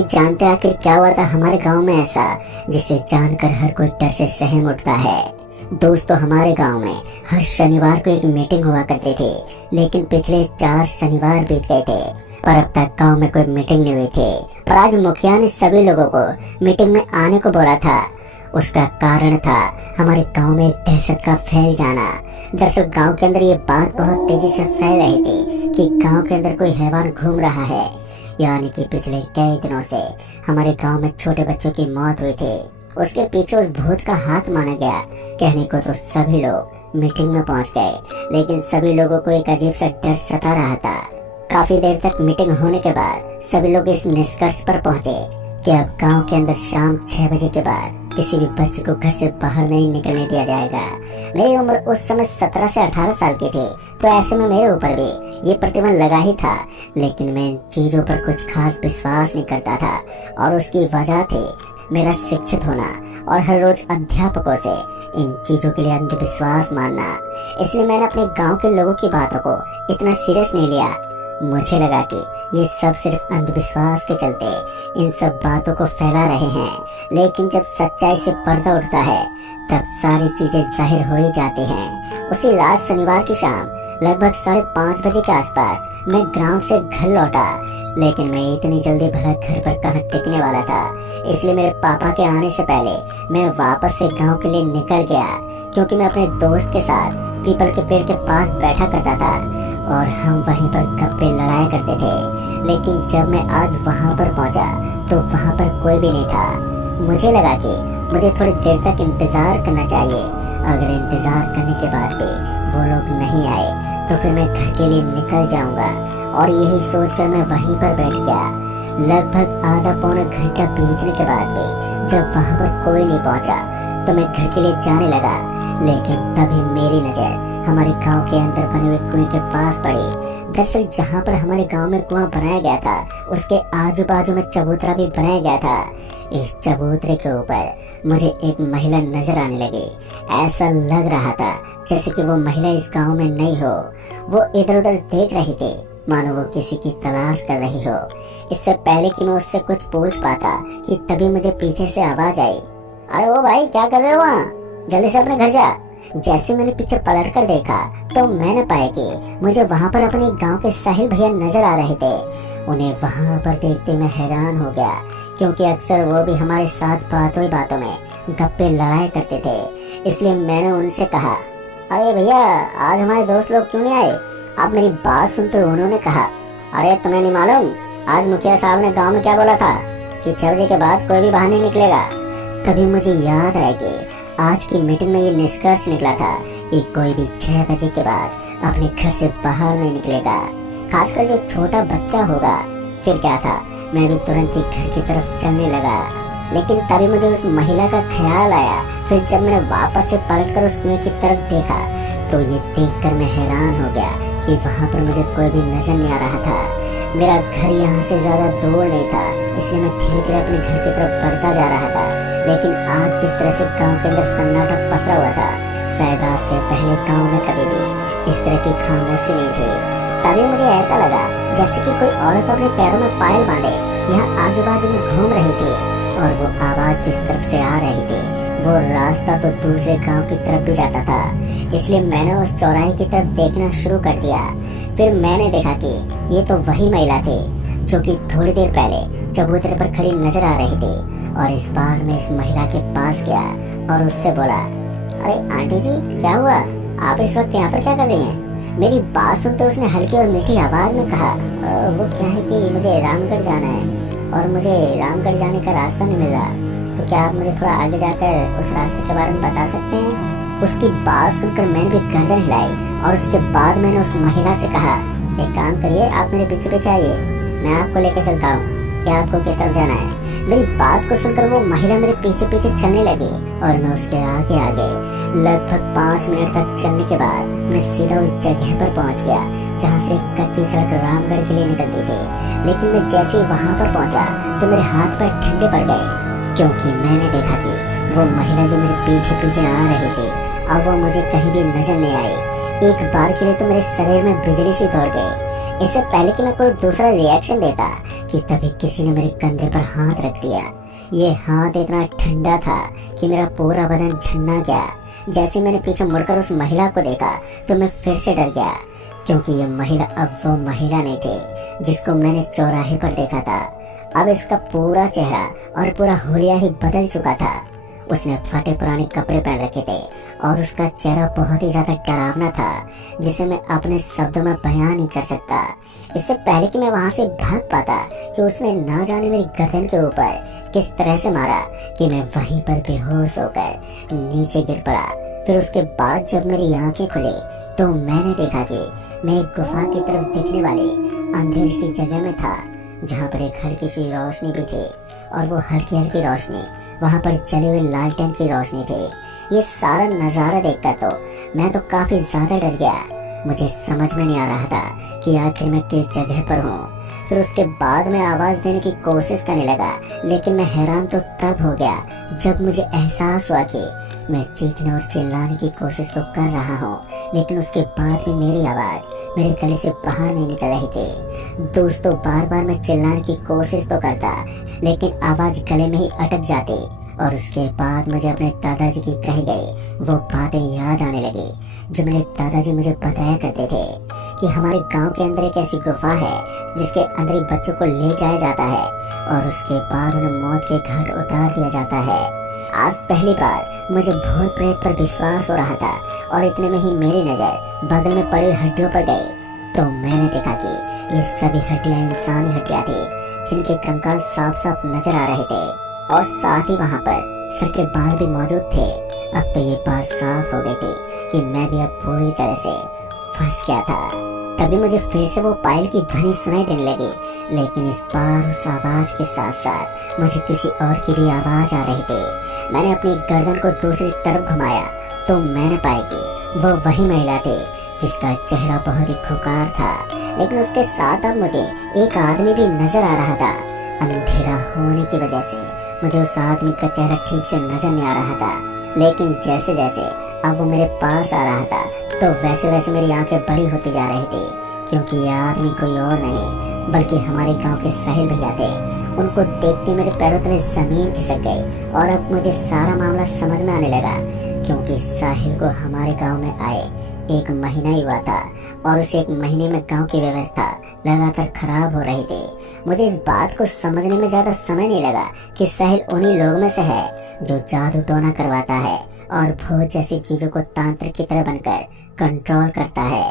नहीं जानते आखिर क्या हुआ था हमारे गांव में ऐसा जिसे जानकर हर कोई डर से सहम उठता है। दोस्तों, हमारे गांव में हर शनिवार को एक मीटिंग हुआ करती थी, लेकिन पिछले 4 शनिवार बीत गए थे पर अब तक गांव में कोई मीटिंग नहीं हुई थी। पर आज मुखिया ने सभी लोगों को मीटिंग में आने को बोला था। उसका कारण था हमारे गांव में एक दहशत का फैल जाना। दरअसल गांव के अंदर ये बात बहुत तेजी से फैल रही थी कि गांव के अंदर कोई हैवान घूम रहा है। यानी कि पिछले कई दिनों से हमारे गांव में छोटे बच्चों की मौत हुई थी। उसके पीछे उस भूत का हाथ माना गया। कहने को तो सभी लोग मीटिंग में पहुंच गए, लेकिन सभी लोगों को एक अजीब सा डर सता रहा था। काफी देर तक मीटिंग होने के बाद सभी लोग इस निष्कर्ष पर पहुंचे कि अब गांव के अंदर शाम 6 बजे के बाद किसी भी बच्चे को घर से बाहर नहीं निकलने दिया जाएगा। मेरी उम्र उस समय 17 से 18 साल की थी, तो ऐसे में मेरे ऊपर भी ये प्रतिबंध लगा ही था। लेकिन मैं इन चीजों पर कुछ खास विश्वास नहीं करता था और उसकी वजह थी मेरा शिक्षित होना और हर रोज अध्यापकों से इन चीजों के लिए अंधविश्वास मानना। इसलिए मैंने अपने गांव के लोगों की बातों को इतना सीरियस नहीं लिया। मुझे लगा कि ये सब सिर्फ अंधविश्वास के चलते इन सब बातों को फैला रहे हैं। लेकिन जब सच्चाई से पर्दा उठता है तब सारी चीजें जाहिर हो ही जाती हैं। उसी रात शनिवार की शाम लगभग 5:30 बजे के आसपास मैं ग्राउंड से घर लौटा, लेकिन मैं इतनी जल्दी भला घर पर कहाँ टिकने वाला था। इसलिए मेरे पापा के आने से पहले मैं वापस से गांव के लिए निकल गया, क्योंकि मैं अपने दोस्त के साथ पीपल के पेड़ के पास बैठा करता था और हम वहीं पर गप्पे लड़ाया करते थे। लेकिन जब मैं आज वहां पर पहुंचा तो वहां पर कोई भी नहीं था। मुझे लगा कि मुझे थोड़ी देर तक इंतजार करना चाहिए। अगर इंतजार करने के बाद भी वो लोग नहीं आए तो फिर मैं घर के लिए निकल जाऊंगा, और यही सोचकर मैं वहीं पर बैठ गया। लगभग आधा पौना घंटा बीतने के बाद भी जब वहां पर कोई नहीं पहुंचा तो मैं घर के लिए जाने लगा। लेकिन तभी मेरी नजर हमारे गांव के अंदर बने हुए कुएं के पास पड़ी। दरअसल जहां पर हमारे गांव में कुआं बनाया गया था उसके आजू बाजू में चबूतरा भी बनाया गया था। इस चबूतरे के ऊपर मुझे एक महिला नजर आने लगी। ऐसा लग रहा था जैसे कि वो महिला इस गांव में नहीं हो। वो इधर उधर देख रही थी, मानो वो किसी की तलाश कर रही हो। इससे पहले कि मैं उससे कुछ पूछ पाता कि तभी मुझे पीछे से आवाज आई, अरे ओ भाई, क्या कर रहे हो वहाँ? जल्दी से अपने घर जा। जैसे मैंने पीछे पलट कर देखा तो मैंने पाया कि मुझे वहाँ पर अपने गांव के साहिल भैया नजर आ रहे थे। उन्हें वहाँ पर देखते मैं हैरान हो गया, क्योंकि अक्सर वो भी हमारे साथ बातों ही बातों में गप्पे लड़ाया करते थे। इसलिए मैंने उनसे कहा, अरे भैया, आज हमारे दोस्त लोग क्यों नहीं आए? आप मेरी बात सुनते उन्होंने कहा, अरे तुम्हें नहीं मालूम आज मुखिया साहब ने गाँव में क्या बोला था कि 6 बजे के बाद कोई भी बाहर नहीं निकलेगा। तभी मुझे याद आया कि आज की मीटिंग में ये निष्कर्ष निकला था कि कोई भी 6 बजे के बाद अपने घर से बाहर नहीं निकलेगा, खासकर जो छोटा बच्चा होगा। फिर क्या था, मैं भी तुरंत ही घर की तरफ चलने लगा। लेकिन तभी मुझे उस महिला का ख्याल आया। फिर जब मैंने वापस से पलटकर उस कुएं की तरफ देखा तो ये देखकर मैं हैरान हो गया कि वहाँ पर मुझे कोई भी नजर नहीं आ रहा था। मेरा घर यहाँ से ज्यादा दूर नहीं था, इसलिए मैं धीरे धीरे अपने घर की तरफ बढ़ता जा रहा था। लेकिन आज जिस तरह से गांव के अंदर सन्नाटा पसरा हुआ था, शायद आज से पहले गांव में कभी भी इस तरह की खामोशी नहीं थी। तभी मुझे ऐसा लगा जैसे कि कोई औरत अपने पैरों में पायल बांधे यहाँ आजू बाजू में घूम रही थी, और वो आवाज जिस तरफ से आ रही थी वो रास्ता तो दूसरे गांव की तरफ भी जाता था। इसलिए मैंने उस चौराहे की तरफ देखना शुरू कर दिया। फिर मैंने देखा कि ये तो वही महिला थी जो कि थोड़ी देर पहले चबूतरे पर खड़ी नजर आ रही थी। और इस बार मैं इस महिला के पास गया और उससे बोला, अरे आंटी जी, क्या हुआ? आप इस वक्त यहाँ पर क्या कर रही हैं? मेरी बात सुनते उसने हल्की और मीठी आवाज में कहा, वो क्या है कि मुझे रामगढ़ जाना है और मुझे रामगढ़ जाने का रास्ता नहीं मिल रहा, तो क्या आप मुझे थोड़ा आगे जाकर उस रास्ते के बारे में बता सकते हैं? उसकी बात सुनकर मैंने भी गर्दन हिलाई और उसके बाद मैंने उस महिला से कहा, एक काम करिए, आप मेरे पीछे पीछे आइए, मैं आपको लेकर चलता हूँ। क्या आपको किस तरफ जाना है? मेरी बात को सुनकर वो महिला मेरे पीछे पीछे चलने लगी और मैं उसके आगे आगे लगभग 5 मिनट तक चलने के बाद मैं सीधा उस जगह पर पहुंच गया जहां से एक कच्ची सड़क रामगढ़ के लिए निकलती थी। लेकिन मैं जैसे ही वहां पर पहुंचा तो मेरे हाथ पैर ठंडे पड़ गए, क्योंकि मैंने देखा कि वो महिला जो मेरे पीछे पीछे आ रही थी अब वो मुझे कहीं भी नजर नहीं आई। एक बार के लिए तो मेरे शरीर में बिजली सी दौड़ गई। इससे पहले कि मैं कोई दूसरा रिएक्शन देता कि तभी किसी ने मेरे कंधे पर हाथ रख दिया। ये हाथ इतना ठंडा था कि मेरा पूरा बदन झन्ना गया। जैसे मैंने पीछे मुड़कर उस महिला को देखा तो मैं फिर से डर गया, क्योंकि ये महिला अब वो महिला नहीं थी जिसको मैंने चौराहे पर देखा था। अब इसका पूरा चेहरा और पूरा हुलिया ही बदल चुका था। उसने फटे पुराने कपड़े पहन रखे थे और उसका चेहरा बहुत ही ज्यादा डरावना था, जिसे मैं अपने शब्दों में बयान नहीं कर सकता। इससे पहले कि मैं वहां से भाग पाता कि उसने ना जाने मेरी गर्दन के ऊपर किस तरह से मारा कि मैं वहीं पर बेहोश होकर नीचे गिर पड़ा। फिर उसके बाद जब मेरी आंखें खुली तो मैंने देखा कि मैं एक गुफा की तरफ दिखने वाली अंधेरी सी जगह में था, जहाँ पर एक हल्की सी रोशनी भी थी, और वो हल्की हल्की रोशनी वहाँ पर जली हुई लालटेन की रोशनी थी। ये सारा नजारा देखकर तो मैं तो काफी ज्यादा डर गया। मुझे समझ में नहीं आ रहा था कि आखिर मैं किस जगह पर हूँ। फिर उसके बाद मैं आवाज देने की कोशिश करने लगा, लेकिन मैं हैरान तो तब हो गया जब मुझे एहसास हुआ कि मैं चीखने और चिल्लाने की कोशिश तो कर रहा हूँ, लेकिन उसके बाद भी मेरी आवाज मेरे गले से बाहर नहीं निकल रही थी। दोस्तों, बार बार मैं चिल्लाने की कोशिश तो करता, लेकिन आवाज गले में ही अटक जाती। और उसके बाद मुझे अपने दादाजी की कही गई वो बातें याद आने लगी, जो मेरे दादाजी मुझे बताया करते थे कि हमारे गांव के अंदर एक ऐसी गुफा है जिसके अंदर ही बच्चों को ले जाया जाता है और उसके बाद उन्हें मौत के घाट उतार दिया जाता है। आज पहली बार मुझे भूत प्रेत पर विश्वास हो रहा था, और इतने में ही मेरी नजर बगल में पड़ी हड्डियों पर गई तो मैंने देखा कि ये सभी हड्डियां इंसानी हड्डियां थी, जिनके कंकाल साफ साफ नजर आ रहे थे, और साथ ही वहाँ पर सर के बाल भी मौजूद थे। अब तो ये बात साफ हो गई थी कि मैं भी अब पूरी तरह से फंस गया था। तभी मुझे फिर से वो पायल की ध्वनि सुनाई देने लगी, लेकिन इस बार उस आवाज के साथ साथ मुझे किसी और की भी आवाज आ रही थी। मैंने अपनी गर्दन को दूसरी तरफ घुमाया तो मैंने पाया कि वो वही महिला थी जिसका चेहरा बहुत ही खुकार था, लेकिन उसके साथ अब मुझे एक आदमी भी नजर आ रहा था। अंधेरा होने की वजह से मुझे उस आदमी का चेहरा ठीक से नजर नहीं आ रहा था, लेकिन जैसे जैसे अब वो मेरे पास आ रहा था तो वैसे वैसे मेरी आंखें बड़ी होती जा रही थी, क्योंकि ये आदमी कोई और नहीं बल्कि हमारे गांव के साहिल भैया थे। उनको देखते मेरे पैरों तले जमीन खिसक गई, और अब मुझे सारा मामला समझ में आने लगा, क्योंकि साहिल को हमारे गांव में आए 1 महीना ही हुआ था, और उस 1 महीने में गांव की व्यवस्था लगातार खराब हो रही थी। मुझे इस बात को समझने में ज्यादा समय नहीं लगा कि साहिल उन्हीं लोगों में से है जो जादू टोना करवाता है और भूत जैसी चीजों को तांत्रिक की तरह बनकर कंट्रोल करता है।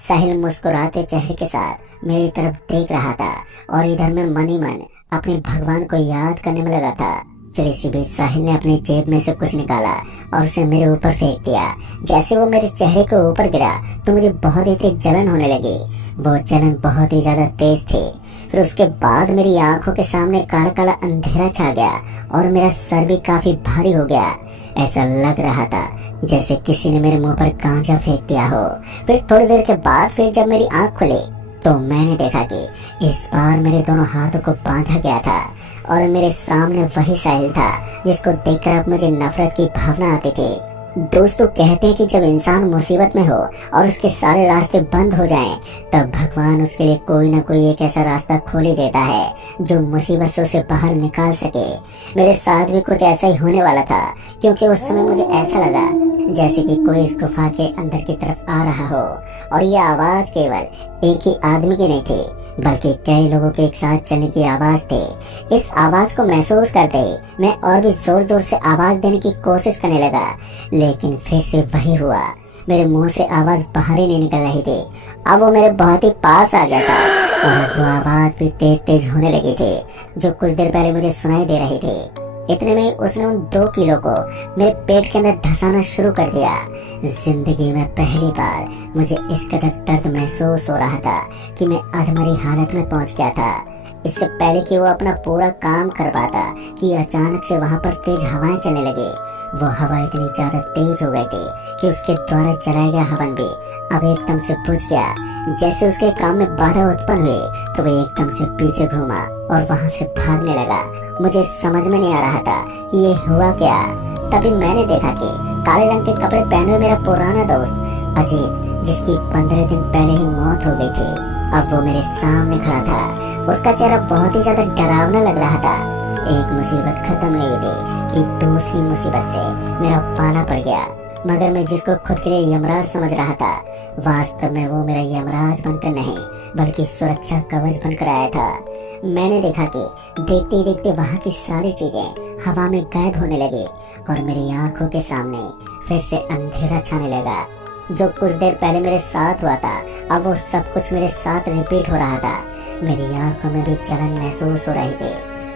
साहिल मुस्कुराते चेहरे के साथ मेरी तरफ देख रहा था, और इधर मैं मन ही मन अपने भगवान को याद करने में लगा था। फिर इसी बीच साहिल ने अपनी जेब में से कुछ निकाला और उसे मेरे ऊपर फेंक दिया। जैसे वो मेरे चेहरे के ऊपर गिरा तो मुझे बहुत ही तेज जलन होने लगी। वो जलन बहुत ही ज्यादा तेज थी। फिर उसके बाद मेरी आंखों के सामने काला काला अंधेरा छा गया और मेरा सर भी काफी भारी हो गया। ऐसा लग रहा था जैसे किसी ने मेरे मुंह पर गांजा फेंक दिया हो। फिर थोड़ी देर के बाद फिर जब मेरी आंख खुली तो मैंने देखा कि इस बार मेरे दोनों हाथों को बांधा गया था, और मेरे सामने वही साहिल था जिसको देखकर अब मुझे नफरत की भावना आती थी। दोस्तों, कहते हैं कि जब इंसान मुसीबत में हो और उसके सारे रास्ते बंद हो जाएं, तब भगवान उसके लिए कोई न कोई एक ऐसा रास्ता खोल ही देता है जो मुसीबत से उसे बाहर निकाल सके। मेरे साथ भी कुछ ऐसा ही होने वाला था, क्योंकि उस समय मुझे ऐसा लगा जैसे कि कोई इस गुफा के अंदर की तरफ आ रहा हो, और यह आवाज केवल एक ही आदमी की नहीं थी बल्कि कई लोगों के एक साथ चलने की आवाज थी। इस आवाज को महसूस करते ही मैं और भी जोर जोर से आवाज देने की कोशिश करने लगा, लेकिन फिर से वही हुआ। मेरे मुंह से आवाज बाहर ही नहीं निकल रही थी। अब वो मेरे बहुत ही पास आ गया था, और वो आवाज भी तेज तेज होने लगी थी जो कुछ देर पहले मुझे सुनाई दे रही थी। इतने में उसने उन 2 किलो को मेरे पेट के अंदर धंसाना शुरू कर दिया। जिंदगी में पहली बार मुझे इस कदर दर्द महसूस हो रहा था कि मैं अधमरी हालत में पहुंच गया था। इससे पहले कि वो अपना पूरा काम कर पाता कि अचानक से वहां पर तेज हवाएं चलने लगी। वो हवा इतनी ज्यादा तेज हो गई थी कि उसके द्वारा जलाया गया हवन भी अब एकदम से बुझ गया। जैसे उसके काम में बाधा उत्पन्न हुई तो वो एकदम से पीछे घूमा और वहां से भागने लगा। मुझे समझ में नहीं आ रहा था कि ये हुआ क्या। तभी मैंने देखा कि काले रंग के कपड़े पहने हुए मेरा पुराना दोस्त अजीत, जिसकी 15 दिन पहले ही मौत हो गई थी, अब वो मेरे सामने खड़ा था। उसका चेहरा बहुत ही ज्यादा डरावना लग रहा था। एक मुसीबत खत्म नहीं हुई थी कि दूसरी मुसीबत से मेरा पाला पड़ गया। मगर मैं जिसको खुद के लिए यमराज समझ रहा था, वास्तव में वो मेरा यमराज बनकर नहीं बल्कि सुरक्षा कवच बनकर आया था। मैंने देखा कि देखते ही देखते वहाँ की सारी चीजें हवा में गायब होने लगी और मेरी आंखों के सामने फिर से अंधेरा छाने लगा। जो कुछ देर पहले मेरे साथ हुआ था, अब वो सब कुछ मेरे साथ रिपीट हो रहा था। मेरी आंखों में भी जलन महसूस हो रही थी।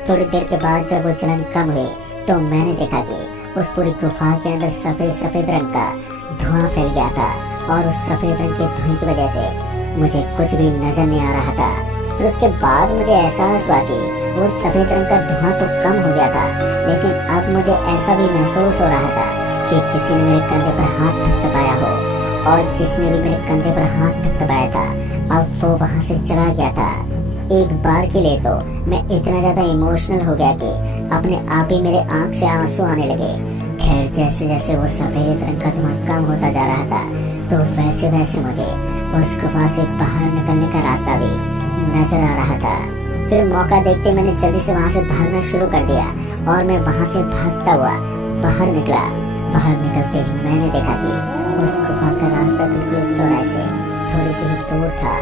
थोड़ी देर के बाद जब वो जलन कम हुई तो मैंने देखा कि उस पूरी गुफा के अंदर सफेद सफेद रंग का धुआं फैल गया था और उस सफेद रंग के धुएं की वजह से मुझे कुछ भी नजर नहीं आ रहा था। फिर उसके बाद मुझे एहसास हुआ कि वो सफेद रंग का धुआं तो कम हो गया था, लेकिन अब मुझे ऐसा भी महसूस हो रहा था कि किसी ने मेरे कंधे पर हाथ थपथपाया हो, और जिसने भी मेरे कंधे पर हाथ थपथपाया था अब वो वहाँ से चला गया था। एक बार के लिए तो मैं इतना ज्यादा इमोशनल हो गया कि अपने आप ही मेरे आंख से आंसू आने लगे। खैर, जैसे जैसे वो सफेद रंग का धुआं कम होता जा रहा था तो वैसे वैसे मुझे उस गुफा से बाहर निकलने का रास्ता भी नजर आ रहा था। फिर मौका देखते मैंने जल्दी से वहाँ से भागना शुरू कर दिया और मैं वहाँ से भागता हुआ बाहर निकला। बाहर निकलते ही मैंने देखा कि उस गुफा का रास्ता बिल्कुल उस चौराहे से थोड़ी सी ही दूर था।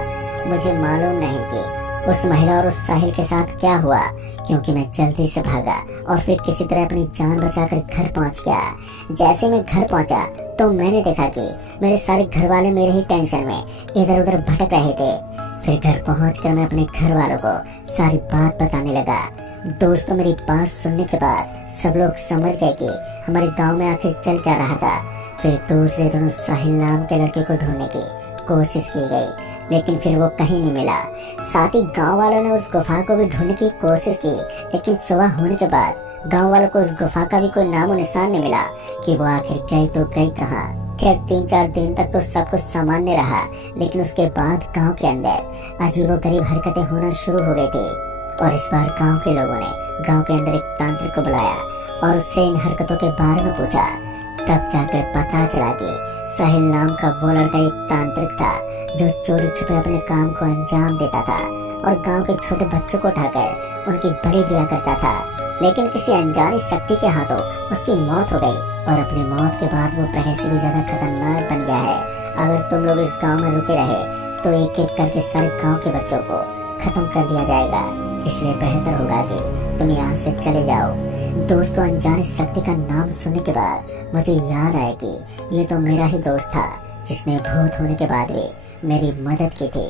मुझे मालूम नहीं कि उस महिला और उस साहिल के साथ क्या हुआ, क्योंकि मैं जल्दी से भागा और फिर किसी तरह अपनी जान बचाकर घर पहुंच गया। जैसे मैं घर पहुंचा तो मैंने देखा कि मेरे सारे घर वाले मेरे ही टेंशन में इधर उधर भटक रहे थे। फिर घर पहुंचकर मैं अपने घर वालों को सारी बात बताने लगा। दोस्तों, मेरी बात सुनने के बाद सब लोग समझ गए कि हमारे गांव में आखिर चल क्या रहा था। फिर दूसरे दिन उस साहिल नाम के लड़के को ढूंढने की कोशिश की गई, लेकिन फिर वो कहीं नहीं मिला। साथ ही गांव वालों ने उस गुफा को भी ढूंढने की कोशिश की, लेकिन सुबह होने के बाद गांव वालों को उस गुफा का भी कोई नामो निशान नहीं मिला कि वो आखिर गई तो गई कहाँ। खैर, 3-4 दिन तक तो सब कुछ सामान्य रहा, लेकिन उसके बाद गांव के अंदर अजीबोगरीब हरकतें होना शुरू हो गई थी। और इस बार गांव के लोगों ने गांव के अंदर एक तांत्रिक को बुलाया और उससे इन हरकतों के बारे में पूछा। तब जाकर पता चला कि साहिल नाम का वो लड़का एक तांत्रिक था जो चोरी छुपे अपने काम को अंजाम देता था और गांव के छोटे बच्चों को उठाकर उनकी बलि दिया करता था। लेकिन किसी अनजानी शक्ति के हाथों उसकी मौत हो गई और अपनी मौत के बाद वो पहले से भी ज्यादा खतरनाक बन गया है। अगर तुम लोग इस गांव में रुके रहे तो एक एक करके सारे गांव के बच्चों को खत्म कर दिया जाएगा, इसलिए बेहतर होगा कि तुम यहाँ से चले जाओ। दोस्तों, अनजानी शक्ति का नाम सुनने के बाद मुझे याद आया कि ये तो मेरा ही दोस्त था जिसने भूत होने के बाद भी मेरी मदद की थी।